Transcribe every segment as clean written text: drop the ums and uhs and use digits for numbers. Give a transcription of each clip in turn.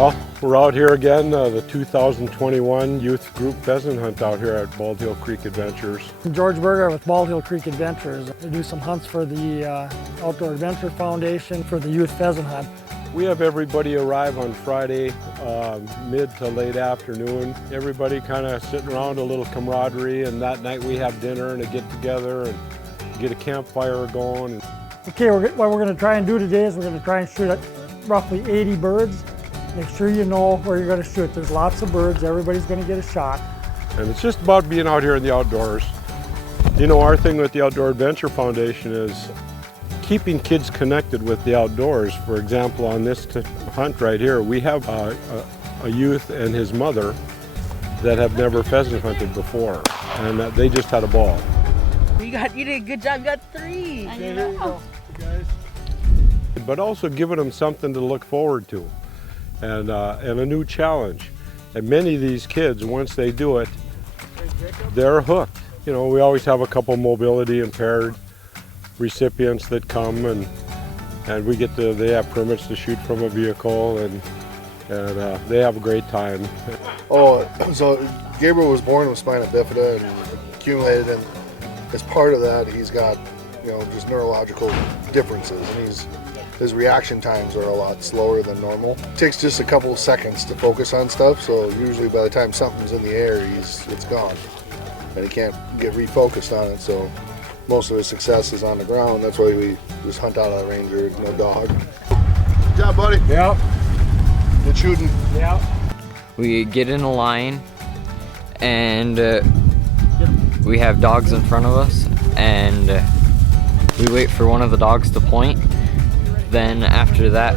Well, we're out here again, the 2021 Youth Group Pheasant Hunt out here at Bald Hill Creek Adventures. I'm George Berger with Bald Hill Creek Adventures. I do some hunts for the Outdoor Adventure Foundation for the Youth Pheasant Hunt. We have everybody arrive on Friday, mid to late afternoon. Everybody kind of sitting around, a little camaraderie, and that night we have dinner and a get together and get a campfire going. Okay, what we're going to try and do today is we're going to try and shoot at roughly 80 birds. Make sure you know where you're going to shoot. There's lots of birds, everybody's going to get a shot. And it's just about being out here in the outdoors. You know, our thing with the Outdoor Adventure Foundation is keeping kids connected with the outdoors. For example, on this hunt right here, we have a youth and his mother that have never pheasant hunted before, and they just had a ball. You did a good job. You got 3. Okay, there you go, guys. But also giving them something to look forward to, and a new challenge. And many of these kids, once they do it, they're hooked. You know, we always have a couple mobility impaired recipients that come, and they have permits to shoot from a vehicle, and they have a great time. Oh, so Gabriel was born with spina bifida and accumulated, and as part of that, he's got, you know, just neurological differences, and his reaction times are a lot slower than normal. It takes just a couple of seconds to focus on stuff, so usually by the time something's in the air, it's gone, and he can't get refocused on it. So most of his success is on the ground. That's why we just hunt out of the ranger, no dog. Good job, buddy. Yep. Good shooting. Yep. We get in a line, and we have dogs in front of us, and we wait for one of the dogs to point. Then after that,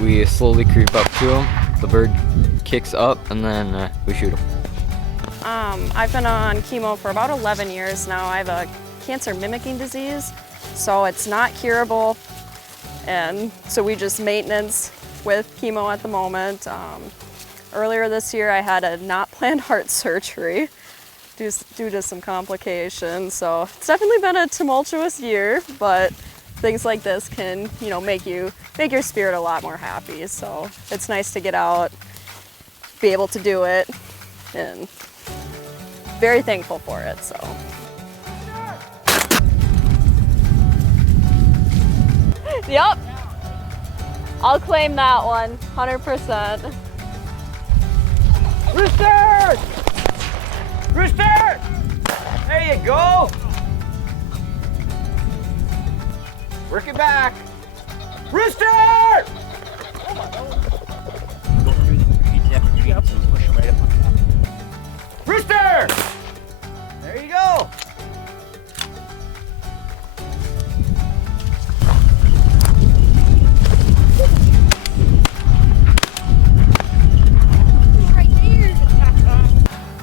we slowly creep up to him. The bird kicks up, and then we shoot him. I've been on chemo for about 11 years now. I have a cancer mimicking disease, so it's not curable, and so we just maintenance with chemo at the moment. Earlier this year, I had a not planned heart surgery due to some complications, so it's definitely been a tumultuous year, but things like this can, you know, make your spirit a lot more happy. So it's nice to get out, be able to do it, and very thankful for it. So. Yep, I'll claim that one, 100%. Rooster! Rooster! There you go. Work it back. Rooster! Rooster! There you go.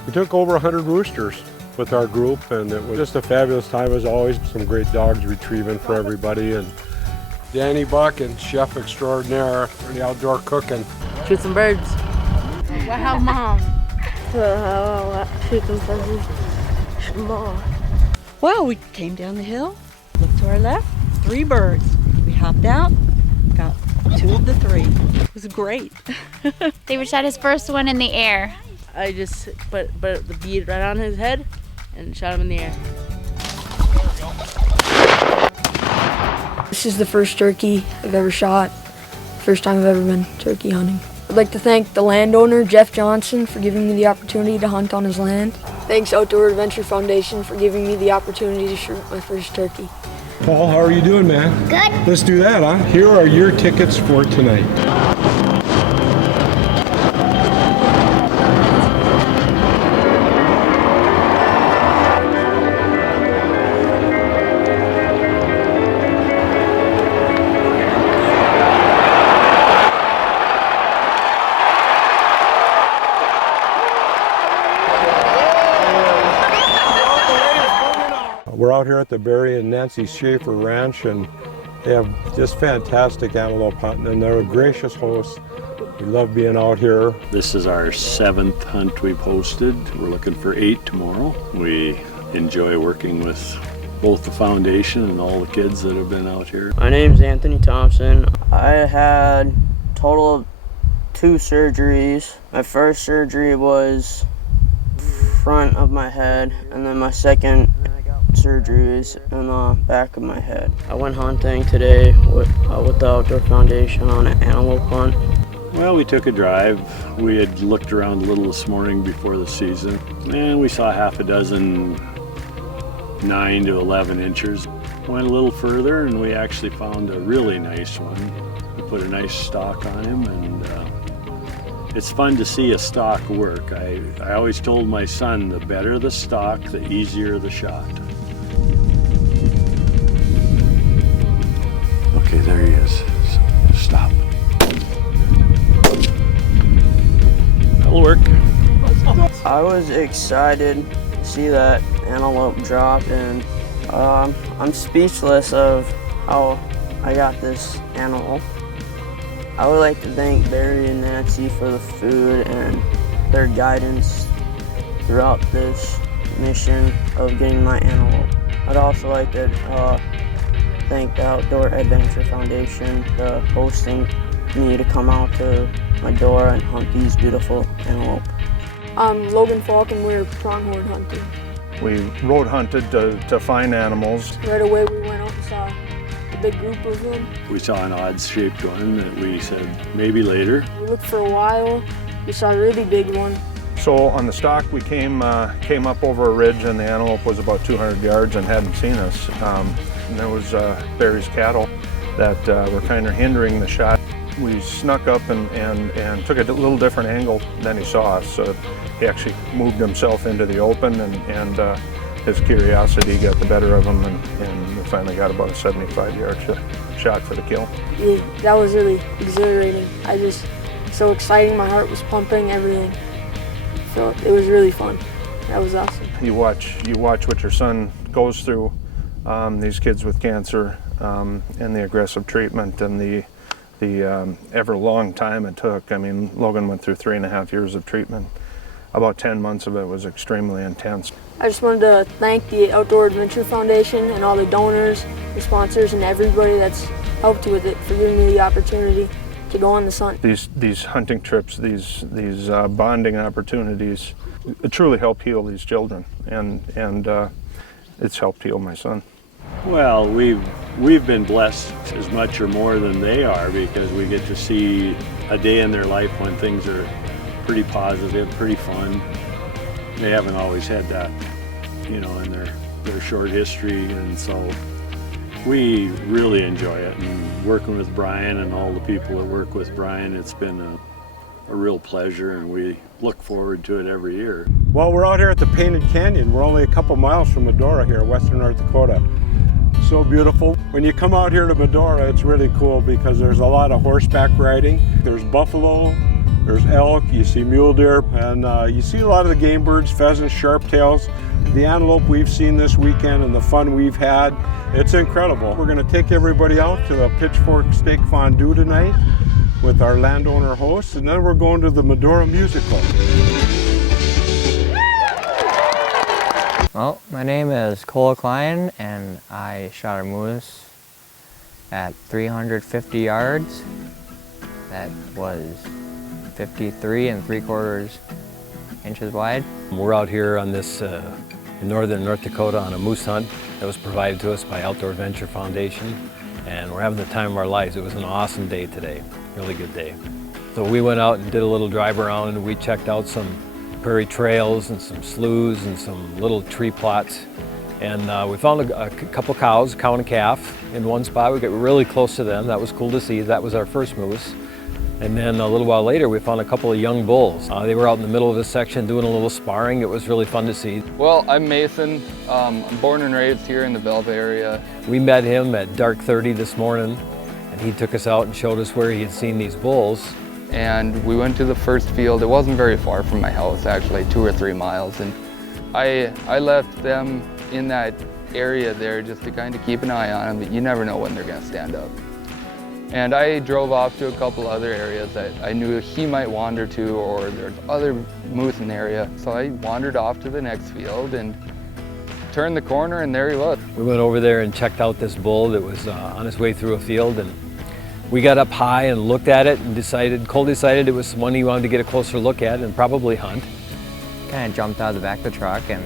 We took over 100 roosters with our group, and it was just a fabulous time as always. Some great dogs retrieving for everybody, and Danny Buck and chef extraordinaire for the outdoor cooking. Shoot some birds. Wow, Mom. Shoot some pheasants. Well, we came down the hill, looked to our left, 3 birds. We hopped out, got 2 of the 3. It was great. David shot his first one in the air. I just put the bead right on his head and shot him in the air. This is the first turkey I've ever shot. First time I've ever been turkey hunting. I'd like to thank the landowner, Jeff Johnson, for giving me the opportunity to hunt on his land. Thanks Outdoor Adventure Foundation for giving me the opportunity to shoot my first turkey. Paul, how are you doing, man? Good. Let's do that, huh? Here are your tickets for tonight. We're out here at the Barry and Nancy Schaefer Ranch, and they have just fantastic antelope hunting, and they're a gracious host. We love being out here. This is our 7th hunt we've hosted. We're looking for 8 tomorrow. We enjoy working with both the foundation and all the kids that have been out here. My name's Anthony Thompson. I had a total of 2 surgeries. My first surgery was front of my head, and then my second surgery is in the back of my head. I went hunting today with the Outdoor Foundation on an antelope hunt. Well, we took a drive. We had looked around a little this morning before the season, and we saw half a dozen 9 to 11 inchers. Went a little further, and we actually found a really nice one. We put a nice stock on him, and it's fun to see a stock work. I always told my son, the better the stock, the easier the shot. Okay, there he is. Stop. That'll work. I was excited to see that antelope drop, and I'm speechless of how I got this antelope. I would like to thank Barry and Nancy for the food and their guidance throughout this mission of getting my antelope. I'd also like to thank the Outdoor Adventure Foundation for hosting me to come out to my door and hunt these beautiful antelope. I'm Logan Falk and we're pronghorn hunting. We road hunted to find animals. Right away we went out and saw a big group of them. We saw an odd-shaped one that we said maybe later. We looked for a while. We saw a really big one. So on the stock we came up over a ridge, and the antelope was about 200 yards and hadn't seen us. And there was Barry's cattle that were kind of hindering the shot. We snuck up and took a little different angle than he saw us. So he actually moved himself into the open, and his curiosity got the better of him, and we finally got about a 75-yard shot for the kill. Yeah, that was really exhilarating. So exciting, my heart was pumping, everything. So it was really fun. That was awesome. You watch what your son goes through, these kids with cancer, and the aggressive treatment and the ever long time it took. I mean, Logan went through 3.5 years of treatment. About 10 months of it was extremely intense. I just wanted to thank the Outdoor Adventure Foundation and all the donors, the sponsors, and everybody that's helped with it for giving me the opportunity to go on this hunt. These hunting trips, these bonding opportunities, it truly helped heal these children, and it's helped heal my son. Well, we've been blessed as much or more than they are, because we get to see a day in their life when things are pretty positive, pretty fun. They haven't always had that, in their short history, and so we really enjoy it. And working with Brian and all the people that work with Brian, it's been a real pleasure, and we look forward to it every year. Well, we're out here at the Painted Canyon. We're only a couple miles from Medora here, western North Dakota. So beautiful. When you come out here to Medora, it's really cool because there's a lot of horseback riding. There's buffalo, there's elk, you see mule deer, and you see a lot of the game birds, pheasants, sharptails. The antelope we've seen this weekend and the fun we've had, it's incredible. We're going to take everybody out to the Pitchfork Steak Fondue tonight with our landowner hosts, and then we're going to the Medora Musical. Well, my name is Cole Klein, and I shot a moose at 350 yards. That was 53 3/4 inches wide. We're out here on this in northern North Dakota on a moose hunt that was provided to us by Outdoor Adventure Foundation, and we're having the time of our lives. It was an awesome day today, really good day. So we went out and did a little drive around, and we checked out some prairie trails and some sloughs and some little tree plots, and we found a couple cows, a cow and a calf, in one spot. We got really close to them. That was cool to see. That was our first moose. And then a little while later, we found a couple of young bulls. They were out in the middle of this section doing a little sparring. It was really fun to see. Well, I'm Mason. I'm born and raised here in the Velva area. We met him at dark 30 this morning, and he took us out and showed us where he had seen these bulls. And we went to the first field. It wasn't very far from my house, actually, 2 or 3 miles. And I left them in that area there just to kind of keep an eye on them, but you never know when they're going to stand up. And I drove off to a couple other areas that I knew he might wander to, or there's other moose in the area. So I wandered off to the next field and turned the corner, and there he was. We went over there and checked out this bull that was on his way through a field, and We got up high and looked at it and Cole decided it was one he wanted to get a closer look at and probably hunt. Kind of jumped out of the back of the truck, and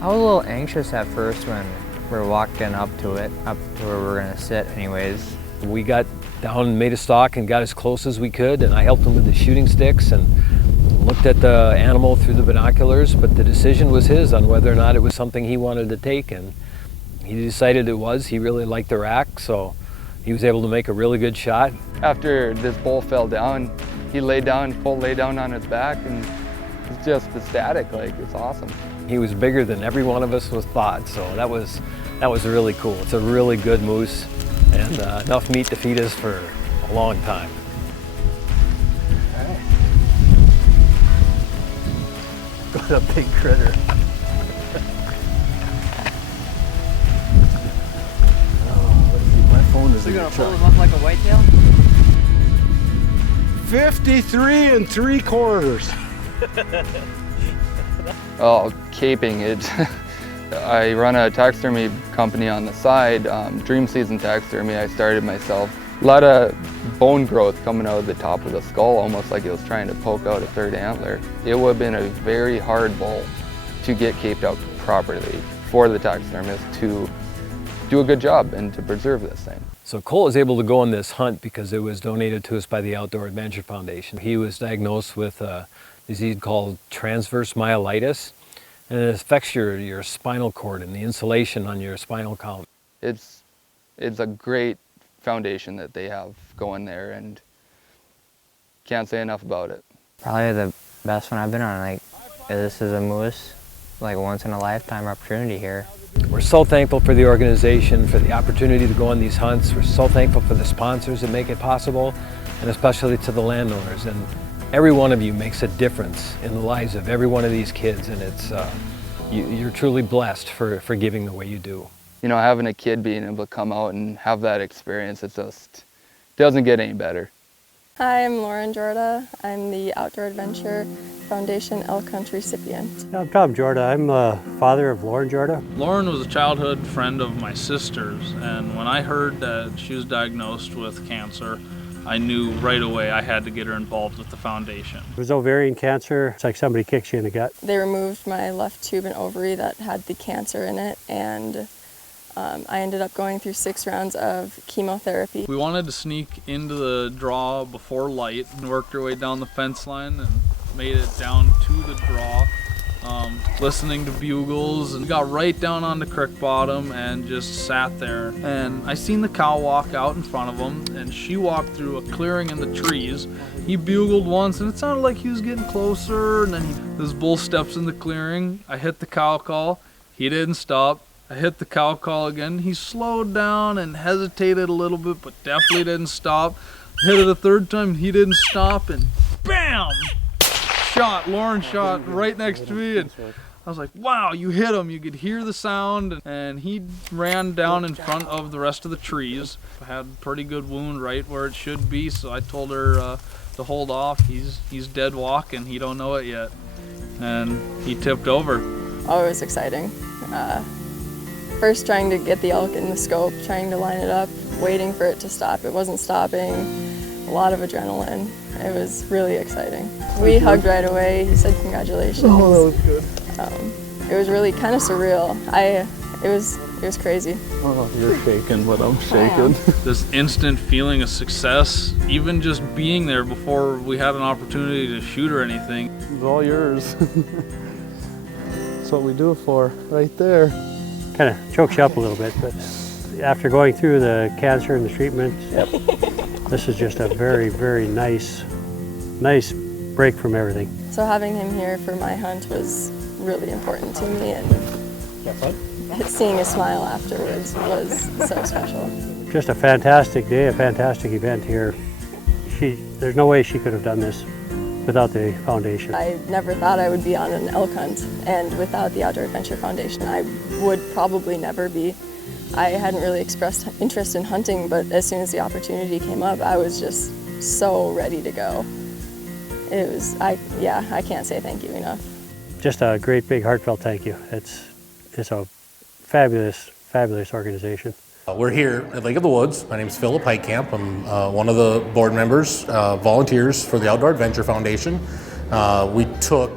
I was a little anxious at first when we were walking up to it, up to where we were gonna sit anyways. We got down and made a stalk and got as close as we could, and I helped him with the shooting sticks and looked at the animal through the binoculars, but the decision was his on whether or not it was something he wanted to take, and he decided it was. He really liked the rack, so he was able to make a really good shot. After this bull fell down, he laid down, Cole lay down on his back, and it's just ecstatic, like, it's awesome. He was bigger than every one of us was thought, so that was really cool. It's a really good moose, and enough meat to feed us for a long time. Got a big critter. My phone is in the truck. him up like a whitetail? 53 3/4. Oh, caping it. I run a taxidermy company on the side, Dream Season Taxidermy. I started myself. A lot of bone growth coming out of the top of the skull, almost like it was trying to poke out a third antler. It would have been a very hard bull to get caped out properly for the taxidermist to do a good job and to preserve this thing. So Cole was able to go on this hunt because it was donated to us by the Outdoor Adventure Foundation. He was diagnosed with a disease called transverse myelitis, and it affects your spinal cord and the insulation on your spinal column. It's a great foundation that they have going there, and can't say enough about it. Probably the best one I've been on. Like, this is a moose, like once in a lifetime opportunity here. We're so thankful for the organization, for the opportunity to go on these hunts. We're so thankful for the sponsors that make it possible, and especially to the landowners. And every one of you makes a difference in the lives of every one of these kids, and it's you're truly blessed for giving the way you do. You know, having a kid being able to come out and have that experience, it just doesn't get any better. Hi, I'm Lauren Jorda. I'm the Outdoor Adventure Foundation Elk Hunt recipient. I'm Tom Jorda. I'm the father of Lauren Jorda. Lauren was a childhood friend of my sister's, and when I heard that she was diagnosed with cancer, I knew right away I had to get her involved with the foundation. It was ovarian cancer. It's like somebody kicks you in the gut. They removed my left tube and ovary that had the cancer in it, and I ended up going through 6 rounds of chemotherapy. We wanted to sneak into the draw before light and worked our way down the fence line and made it down to the draw, listening to bugles, and got right down on the creek bottom and just sat there. And I seen the cow walk out in front of him, and she walked through a clearing in the trees. He bugled once and it sounded like he was getting closer, and then this bull steps in the clearing. I hit the cow call. He didn't stop. I hit the cow call again. He slowed down and hesitated a little bit, but definitely didn't stop. Hit it a third time. He didn't stop, and bam! Lauren shot right next to me, and I was like, wow, you hit him. You could hear the sound, and he ran down in front of the rest of the trees. I had a pretty good wound right where it should be, so I told her to hold off. He's dead walking. He don't know it yet. And he tipped over. Oh, it was exciting. First trying to get the elk in the scope, trying to line it up, waiting for it to stop. It wasn't stopping. A lot of adrenaline. It was really exciting. We hugged right away. He said congratulations. Oh, that was good. It was really kind of surreal. It was crazy. Oh, you're shaking, but I'm shaking. This instant feeling of success, even just being there before we had an opportunity to shoot or anything. It's all yours. That's what we do it for, right there. Kind of chokes you up a little bit, but after going through the cancer and the treatment, this is just a very, very nice break from everything. So having him here for my hunt was really important to me, and seeing his smile afterwards was so special. Just a fantastic day, a fantastic event here. There's no way she could have done this without the foundation. I never thought I would be on an elk hunt, and without the Outdoor Adventure Foundation, I would probably never be. I hadn't really expressed interest in hunting, but as soon as the opportunity came up, I was just so ready to go. I can't say thank you enough. Just a great big heartfelt thank you. It's a fabulous, fabulous organization. We're here at Lake of the Woods. My name is Philip Heitkamp. I'm one of the board members, volunteers for the Outdoor Adventure Foundation. We took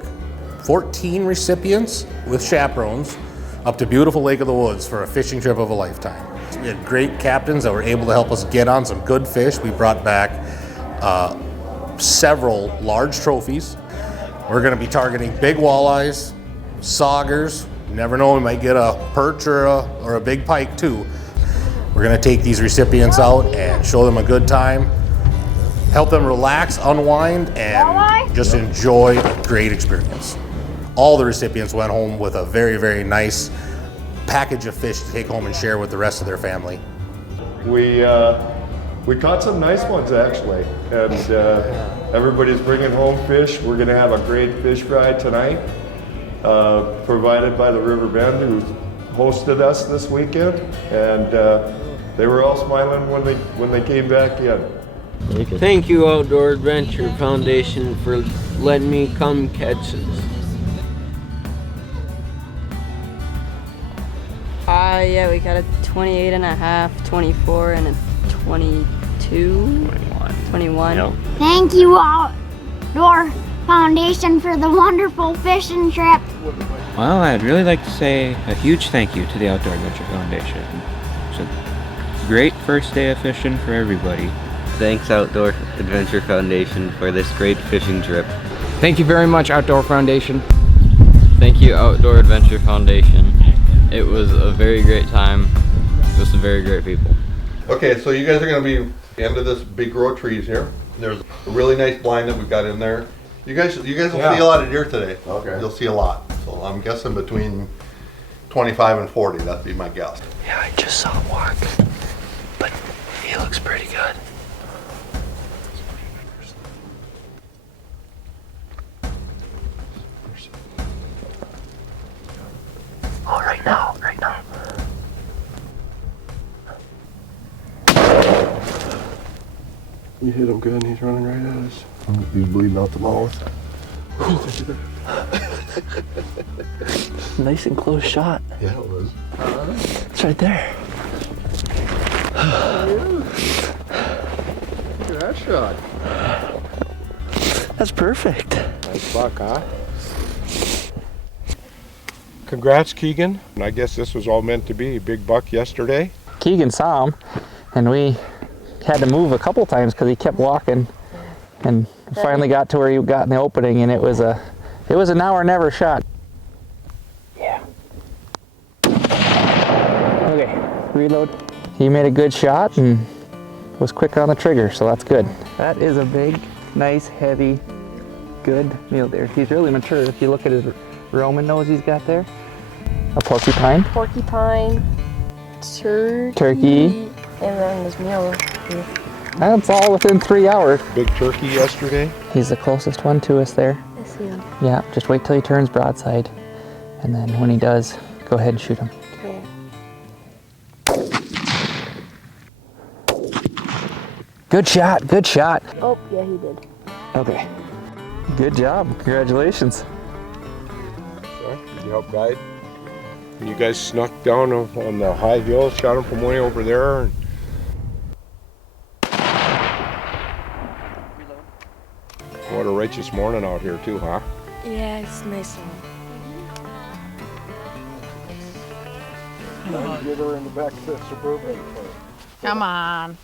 14 recipients with chaperones up to beautiful Lake of the Woods for a fishing trip of a lifetime. We had great captains that were able to help us get on some good fish. We brought back several large trophies. We're going to be targeting big walleyes, saugers. You never know, we might get a perch or a big pike too. We're going to take these recipients out and show them a good time, help them relax, unwind, and just enjoy a great experience. All the recipients went home with a very, very nice package of fish to take home and share with the rest of their family. We caught some nice ones actually, and everybody's bringing home fish. We're going to have a great fish fry tonight, provided by the River Bend, who hosted us this weekend, and they were all smiling when they came back in. Thank you, Outdoor Adventure Foundation, for letting me come catch this. Yeah, we got a 28 and a half, 24, and a 22. 21. Yep. Thank you, Outdoor Foundation, for the wonderful fishing trip. Well, I'd really like to say a huge thank you to the Outdoor Adventure Foundation. It's a great first day of fishing for everybody. Thanks, Outdoor Adventure Foundation, for this great fishing trip. Thank you very much, Outdoor Foundation. Thank you, Outdoor Adventure Foundation. It was a very great time with some very great people. Okay, so you guys are going to be into this big row of trees here. There's a really nice blind that we've got in there. You guys will see a lot of deer today. Okay. You'll see a lot. So I'm guessing between 25 and 40. That'd be my guess. Yeah, I just saw him walk, but he looks pretty good. Oh, right now. You hit him good and he's running right at us. He's bleeding out the mouth. Nice and close shot. Yeah, it was. It's right there. Look at that shot. That's perfect. Nice buck, huh? Congrats, Keegan. And I guess this was all meant to be. Big buck yesterday. Keegan saw him, and we had to move a couple times because he kept walking, and finally got to where he got in the opening, and it was a now or never shot. Yeah. Okay, reload. He made a good shot and was quick on the trigger, so that's good. That is a big, nice, heavy, good mule deer. He's really mature. If you look at his Roman nose he's got there. A porcupine. Porcupine, Turkey. and then this mule. That's all within 3 hours. Big turkey yesterday. He's the closest one to us there. I see him. Yeah, just wait till he turns broadside. And then when he does, go ahead and shoot him. Okay. Good shot, good shot. Oh, yeah, he did. Okay. Good job, congratulations. Did you help guide? And you guys snuck down on the high hill, shot him from way over there. And what a righteous morning out here too, huh? Yeah, it's nice. Get her in the back of the Suburban. Come on.